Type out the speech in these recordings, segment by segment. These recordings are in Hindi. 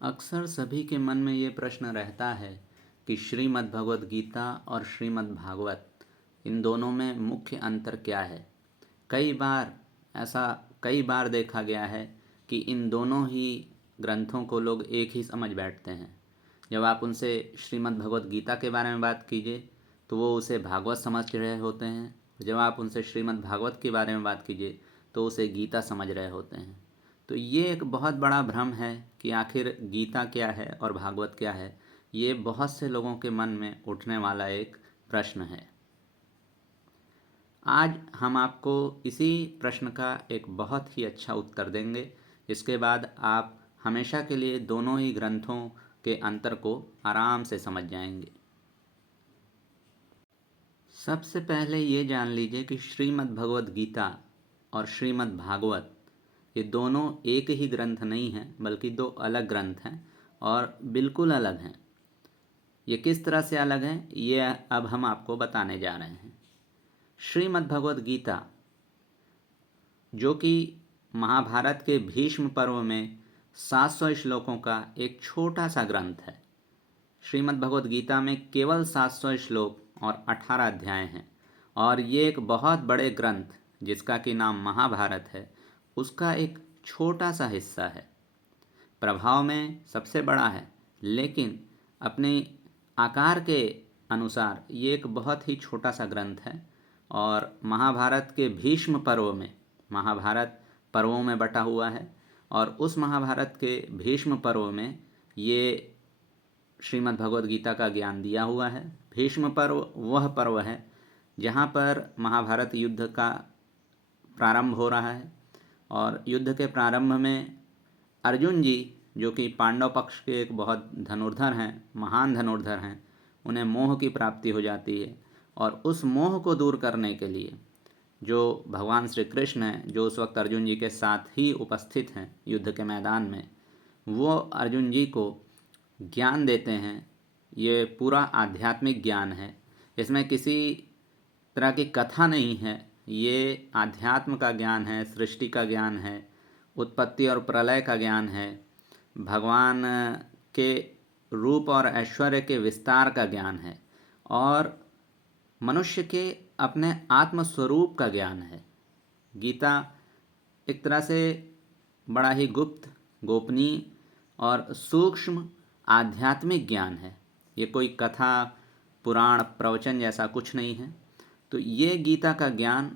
अक्सर सभी के मन में ये प्रश्न रहता है कि श्रीमद् भगवद गीता और श्रीमद् भागवत इन दोनों में मुख्य अंतर क्या है। कई बार ऐसा कई बार देखा गया है कि इन दोनों ही ग्रंथों को लोग एक ही समझ बैठते हैं। जब आप उनसे श्रीमद् भगवद गीता के बारे में बात कीजिए तो वो उसे भागवत समझ रहे होते हैं। जब आप उनसे श्रीमद् भागवत के बारे में बात कीजिए तो उसे गीता समझ रहे होते हैं। तो ये एक बहुत बड़ा भ्रम है कि आखिर गीता क्या है और भागवत क्या है। ये बहुत से लोगों के मन में उठने वाला एक प्रश्न है। आज हम आपको इसी प्रश्न का एक बहुत ही अच्छा उत्तर देंगे। इसके बाद आप हमेशा के लिए दोनों ही ग्रंथों के अंतर को आराम से समझ जाएंगे। सबसे पहले ये जान लीजिए कि श्रीमद् भगवद गीता और श्रीमद् भागवत ये दोनों एक ही ग्रंथ नहीं हैं, बल्कि दो अलग ग्रंथ हैं और बिल्कुल अलग हैं। ये किस तरह से अलग हैं, ये अब हम आपको बताने जा रहे हैं। श्रीमद् भगवद गीता, जो कि महाभारत के भीष्म पर्व में 700 श्लोकों का एक छोटा सा ग्रंथ है। श्रीमद् भगवद गीता में केवल 700 श्लोक और 18 अध्याय हैं और ये एक बहुत बड़े ग्रंथ जिसका कि नाम महाभारत है उसका एक छोटा सा हिस्सा है। प्रभाव में सबसे बड़ा है, लेकिन अपने आकार के अनुसार ये एक बहुत ही छोटा सा ग्रंथ है। और महाभारत के भीष्म पर्व में, महाभारत पर्वों में बटा हुआ है और उस महाभारत के भीष्म पर्व में ये श्रीमद् भगवद गीता का ज्ञान दिया हुआ है। भीष्म पर्व वह पर्व है जहाँ पर महाभारत युद्ध का प्रारंभ हो रहा है और युद्ध के प्रारंभ में अर्जुन जी, जो कि पांडव पक्ष के एक बहुत धनुर्धर हैं, महान धनुर्धर हैं, उन्हें मोह की प्राप्ति हो जाती है और उस मोह को दूर करने के लिए जो भगवान श्री कृष्ण हैं, जो उस वक्त अर्जुन जी के साथ ही उपस्थित हैं युद्ध के मैदान में, वो अर्जुन जी को ज्ञान देते हैं। ये पूरा आध्यात्मिक ज्ञान है, इसमें किसी तरह की कथा नहीं है। ये आध्यात्म का ज्ञान है, सृष्टि का ज्ञान है, उत्पत्ति और प्रलय का ज्ञान है, भगवान के रूप और ऐश्वर्य के विस्तार का ज्ञान है और मनुष्य के अपने आत्म स्वरूप का ज्ञान है। गीता एक तरह से बड़ा ही गुप्त, गोपनीय और सूक्ष्म आध्यात्मिक ज्ञान है। ये कोई कथा, पुराण, प्रवचन जैसा कुछ नहीं है। तो ये गीता का ज्ञान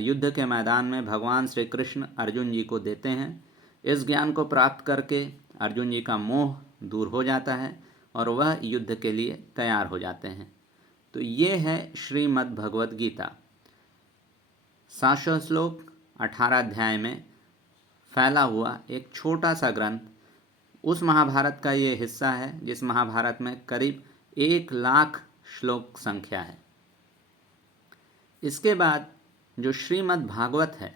युद्ध के मैदान में भगवान श्री कृष्ण अर्जुन जी को देते हैं। इस ज्ञान को प्राप्त करके अर्जुन जी का मोह दूर हो जाता है और वह युद्ध के लिए तैयार हो जाते हैं। तो ये है श्रीमद् भगवद गीता। 700 श्लोक, 18 अध्याय में फैला हुआ एक छोटा सा ग्रंथ उस महाभारत का ये हिस्सा है जिस महाभारत में करीब 1 लाख श्लोक संख्या है। इसके बाद जो श्रीमद् भागवत है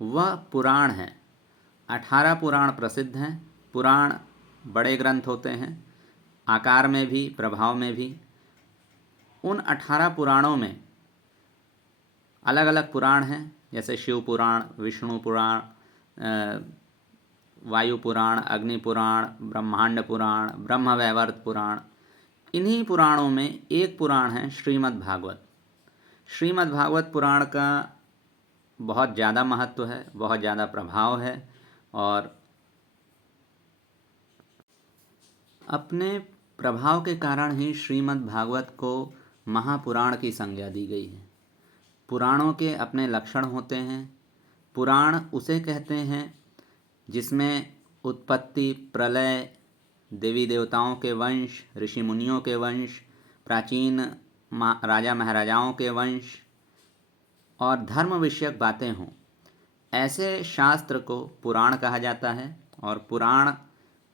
वह पुराण है। 18 पुराण प्रसिद्ध हैं। पुराण बड़े ग्रंथ होते हैं, आकार में भी, प्रभाव में भी। उन 18 पुराणों में अलग अलग पुराण हैं, जैसे शिव पुराण, विष्णु पुराण, वायु पुराण, अग्नि पुराण, ब्रह्मांड पुराण, ब्रह्मवैवर्त पुराण। इन्हीं पुराणों में एक पुराण है श्रीमद् भागवत। श्रीमद् भागवत पुराण का बहुत ज़्यादा महत्व है, बहुत ज़्यादा प्रभाव है और अपने प्रभाव के कारण ही श्रीमद् भागवत को महापुराण की संज्ञा दी गई है। पुराणों के अपने लक्षण होते हैं। पुराण उसे कहते हैं जिसमें उत्पत्ति, प्रलय, देवी देवताओं के वंश, ऋषि मुनियों के वंश, प्राचीन राजा महाराजाओं के वंश और धर्म विषयक बातें हों, ऐसे शास्त्र को पुराण कहा जाता है। और पुराण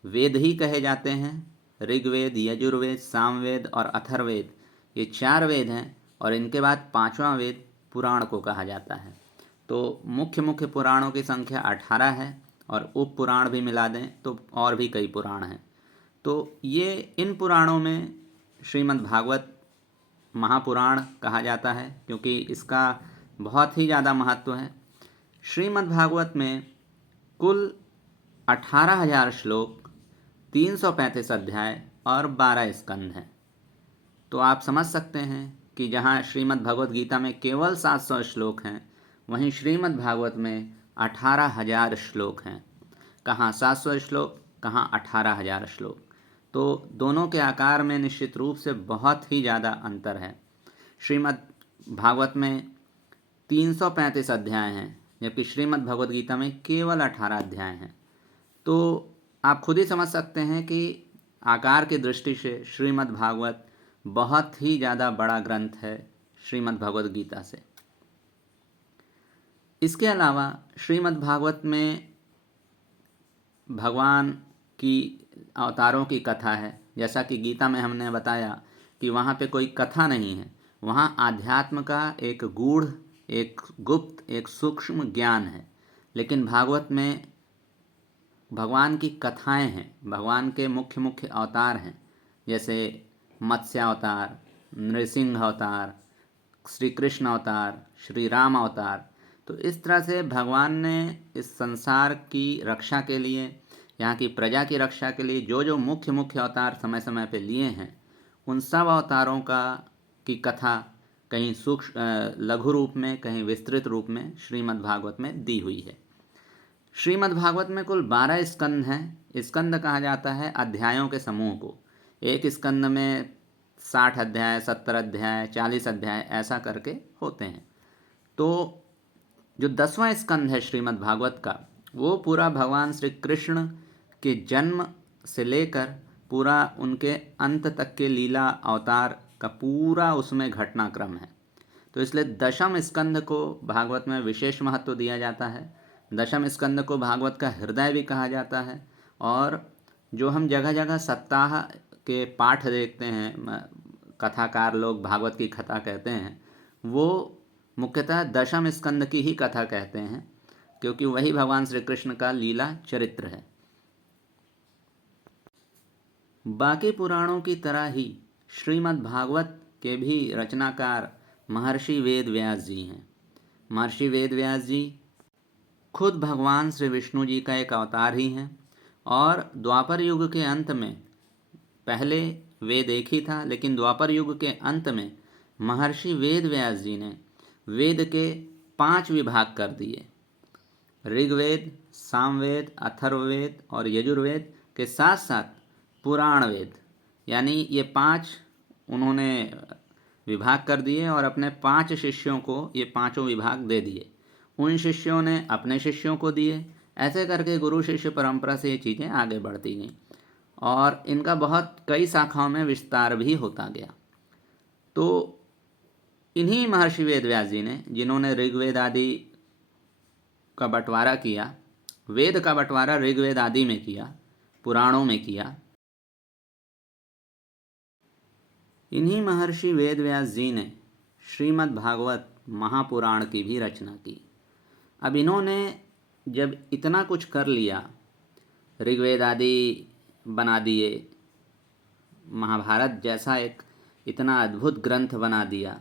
वेद ही कहे जाते हैं। ऋग्वेद, यजुर्वेद, सामवेद और अथर्ववेद, ये 4 वेद हैं और इनके बाद 5वां वेद पुराण को कहा जाता है। तो मुख्य मुख्य पुराणों की संख्या 18 है और उप पुराण भी मिला दें तो और भी कई पुराण हैं। तो ये इन पुराणों में श्रीमद् भागवत महापुराण कहा जाता है क्योंकि इसका बहुत ही ज़्यादा महत्व है। श्रीमद् भागवत में कुल 18,000 श्लोक 335 अध्याय और 12 स्कंद हैं। तो आप समझ सकते हैं कि जहाँ श्रीमद् भगवद गीता में केवल 700 श्लोक हैं, वहीं श्रीमद् भागवत में 18,000 श्लोक हैं। कहाँ 700 श्लोक, कहाँ 18,000 श्लोक। तो दोनों के आकार में निश्चित रूप से बहुत ही ज़्यादा अंतर है। श्रीमद् भागवत में 335 अध्याय हैं, जबकि श्रीमद् भगवद गीता में केवल 18 अध्याय हैं। तो आप खुद ही समझ सकते हैं कि आकार की दृष्टि से श्रीमद् भागवत बहुत ही ज़्यादा बड़ा ग्रंथ है श्रीमद् भगवद गीता से। इसके अलावा श्रीमद् भागवत में भगवान की अवतारों की कथा है। जैसा कि गीता में हमने बताया कि वहाँ पे कोई कथा नहीं है, वहाँ आध्यात्म का एक गूढ़, एक गुप्त, एक सूक्ष्म ज्ञान है। लेकिन भागवत में भगवान की कथाएं हैं, भगवान के मुख्य मुख्य अवतार हैं, जैसे मत्स्य अवतार, नृसिंह अवतार, श्री कृष्ण अवतार, श्री राम अवतार। तो इस तरह से भगवान ने इस संसार की रक्षा के लिए, यहाँ की प्रजा की रक्षा के लिए जो जो मुख्य मुख्य अवतार समय समय पे लिए हैं, उन सब अवतारों की कथा कहीं सूक्ष्म लघु रूप में, कहीं विस्तृत रूप में श्रीमद् भागवत में दी हुई है। श्रीमद् भागवत में कुल 12 स्कंद हैं। स्कंद कहा जाता है अध्यायों के समूह को। एक स्कंद में 60 अध्याय, 70 अध्याय, 40 अध्याय ऐसा करके होते हैं। तो जो 10वां स्कंद है श्रीमद् भागवत का, वो पूरा भगवान श्री कृष्ण के जन्म से लेकर पूरा उनके अंत तक के लीला अवतार का पूरा उसमें घटनाक्रम है। तो इसलिए 10वें स्कंद को भागवत में विशेष महत्व दिया जाता है। 10वें स्कंद को भागवत का हृदय भी कहा जाता है। और जो हम जगह जगह सप्ताह के पाठ देखते हैं, कथाकार लोग भागवत की कथा कहते हैं, वो मुख्यतः 10वें स्कंद की ही कथा कहते हैं, क्योंकि वही भगवान श्री कृष्ण का लीला चरित्र है। बाकी पुराणों की तरह ही श्रीमद् भागवत के भी रचनाकार महर्षि वेद व्यास जी हैं। महर्षि वेद व्यास जी खुद भगवान श्री विष्णु जी का एक अवतार ही हैं। और द्वापर युग के अंत में, पहले वेद एक ही था, लेकिन द्वापर युग के अंत में महर्षि वेद व्यास जी ने वेद के 5 विभाग कर दिए। ऋग्वेद, सामवेद, अथर्ववेद और यजुर्वेद के साथ साथ पुराण वेद, यानी ये 5 उन्होंने विभाग कर दिए और अपने 5 शिष्यों को ये पांचों विभाग दे दिए। उन शिष्यों ने अपने शिष्यों को दिए। ऐसे करके गुरु शिष्य परंपरा से ये चीज़ें आगे बढ़ती गईं और इनका बहुत कई शाखाओं में विस्तार भी होता गया। तो इन्हीं महर्षि वेद व्यास जी ने, जिन्होंने ऋग्वेद आदि का बंटवारा किया, वेद का बंटवारा ऋग्वेद आदि में किया, पुराणों में किया, इन्हीं महर्षि वेद व्यास जी ने श्रीमद् भागवत महापुराण की भी रचना की। अब इन्होंने जब इतना कुछ कर लिया, ऋग्वेद आदि बना दिए, महाभारत जैसा एक इतना अद्भुत ग्रंथ बना दिया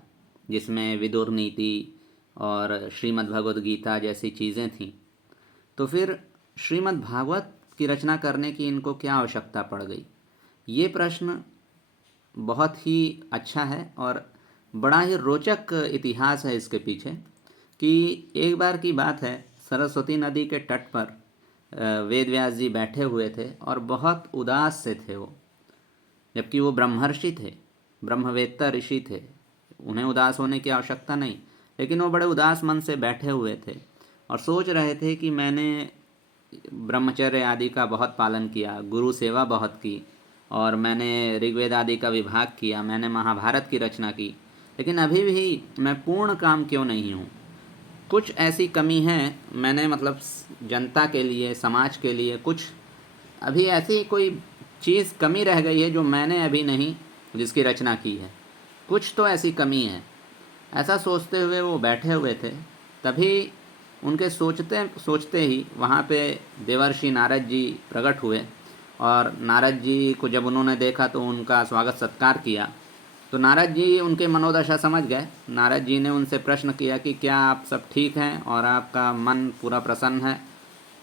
जिसमें विदुर नीति और श्रीमद् भगवद गीता जैसी चीज़ें थीं, तो फिर श्रीमद् भागवत की रचना करने की इनको क्या आवश्यकता पड़ गई? ये प्रश्न बहुत ही अच्छा है और बड़ा ही रोचक इतिहास है इसके पीछे। कि एक बार की बात है, सरस्वती नदी के तट पर वेद व्यास जी बैठे हुए थे और बहुत उदास से थे वो, जबकि वो ब्रह्मर्षि थे, ब्रह्मवेत्ता ऋषि थे, उन्हें उदास होने की आवश्यकता नहीं, लेकिन वो बड़े उदास मन से बैठे हुए थे और सोच रहे थे कि मैंने ब्रह्मचर्य आदि का बहुत पालन किया, गुरु सेवा बहुत की, और मैंने ऋग्वेद आदि का विभाग किया, मैंने महाभारत की रचना की, लेकिन अभी भी मैं पूर्ण काम क्यों नहीं हूँ? कुछ ऐसी कमी है, मैंने मतलब जनता के लिए, समाज के लिए कुछ अभी ऐसी कोई चीज़ कमी रह गई है जो मैंने अभी नहीं जिसकी रचना की है, कुछ तो ऐसी कमी है। ऐसा सोचते हुए वो बैठे हुए थे। तभी उनके सोचते सोचते ही वहाँ पे देवर्षि नारद जी प्रकट हुए और नारद जी को जब उन्होंने देखा तो उनका स्वागत सत्कार किया। तो नारद जी उनके मनोदशा समझ गए। नारद जी ने उनसे प्रश्न किया कि क्या आप सब ठीक हैं और आपका मन पूरा प्रसन्न है?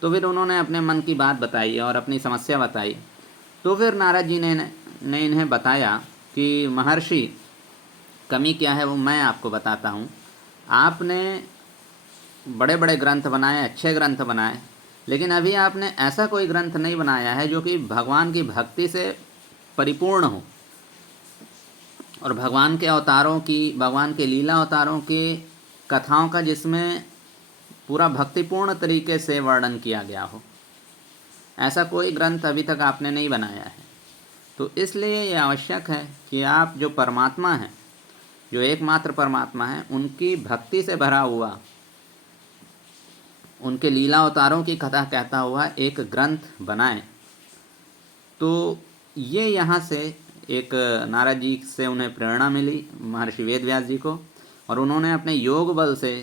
तो फिर उन्होंने अपने मन की बात बताई और अपनी समस्या बताई। तो फिर नारद जी ने इन्हें बताया कि महर्षि, कमी क्या है वो मैं आपको बताता हूँ। आपने बड़े बड़े ग्रंथ बनाए, अच्छे ग्रंथ बनाए, लेकिन अभी आपने ऐसा कोई ग्रंथ नहीं बनाया है जो कि भगवान की भक्ति से परिपूर्ण हो और भगवान के अवतारों की, भगवान के लीला अवतारों की कथाओं का जिसमें पूरा भक्तिपूर्ण तरीके से वर्णन किया गया हो। ऐसा कोई ग्रंथ अभी तक आपने नहीं बनाया है। तो इसलिए ये आवश्यक है कि आप जो परमात्मा हैं, जो एकमात्र परमात्मा हैं, उनकी भक्ति से भरा हुआ, उनके लीला अवतारों की कथा कहता हुआ एक ग्रंथ बनाएं। तो ये यहाँ से एक नारद जी से उन्हें प्रेरणा मिली, महर्षि वेदव्यास जी को, और उन्होंने अपने योग बल से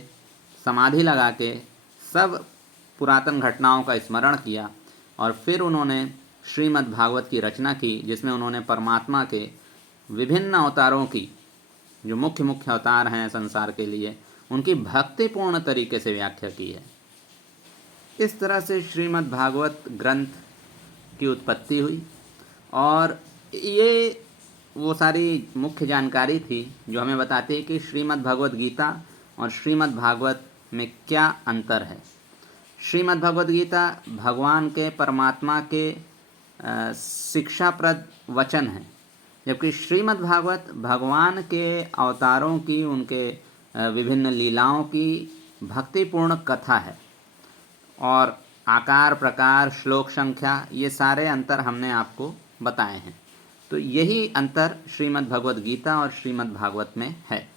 समाधि लगा के सब पुरातन घटनाओं का स्मरण किया और फिर उन्होंने श्रीमद् भागवत की रचना की, जिसमें उन्होंने परमात्मा के विभिन्न अवतारों की, जो मुख्य मुख्य अवतार हैं संसार के लिए, उनकी भक्तिपूर्ण तरीके से व्याख्या की है। इस तरह से श्रीमद् भागवत ग्रंथ की उत्पत्ति हुई और ये वो सारी मुख्य जानकारी थी जो हमें बताती है कि श्रीमद् भगवद गीता और श्रीमद् भागवत में क्या अंतर है। श्रीमद् भगवद गीता भगवान के, परमात्मा के शिक्षाप्रद वचन हैं, जबकि श्रीमद् भागवत भगवान के अवतारों की, उनके विभिन्न लीलाओं की भक्तिपूर्ण कथा है। और आकार, प्रकार, श्लोक संख्या, ये सारे अंतर हमने आपको बताए हैं। तो यही अंतर श्रीमद् भगवद गीता और श्रीमद् भागवत में है।